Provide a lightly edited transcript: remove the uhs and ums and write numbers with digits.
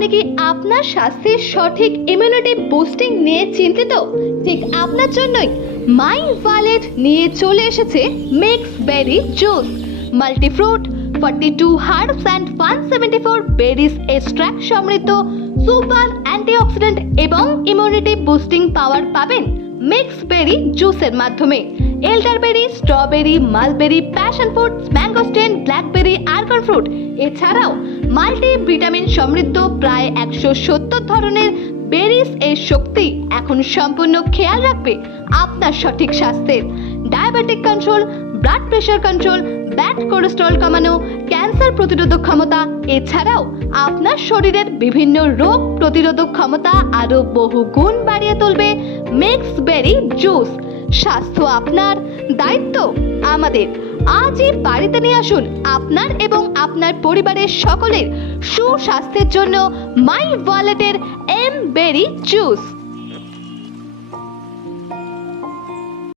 আপনি কি আপনার স্বাস্থ্যের সঠিক ইমিউনিটি বুস্টিং নিয়ে চিন্তিত? ঠিক আপনার জন্যই মাই ওয়ালেট নিয়ে চলে এসেছে mix berry juice. Multifruit, 42 herbs and 174 berries extract সমৃদ্ধ সুপার অ্যান্টিঅক্সিডেন্ট এবং ইমিউনিটি বুস্টিং পাওয়ার পাবেন মিক্স বেরি জুসের মাধ্যমে। Elderberry, strawberry, mulberry, passion fruit, mangosteen, blackberry, argan fruit এছাড়াও মাল্টি ভিটামিন সমৃদ্ধ প্রায় 170 ধরনের বেরিজ এর শক্তি এখন সম্পূর্ণ খেয়াল রাখবে আপনার সঠিক স্বাস্থ্যের। Diabetic control, blood pressure control, bad cholesterol কমানো, ক্যান্সার প্রতিরোধক ক্ষমতা এছাড়াও আপনার শরীরের বিভিন্ন রোগ প্রতিরোধক ক্ষমতা আরো বহু গুণ বাড়িয়ে তুলবে মিক্স বেরি জুস। স্বাস্থ্য আপনার, দায়িত্ব আমাদের। আজই বাড়িতে নিয়ে আসুন আপনার এবং আপনার পরিবারের সকলের সুস্বাস্থ্যের জন্য মাই ওয়ালেটের এম বেরি জুস।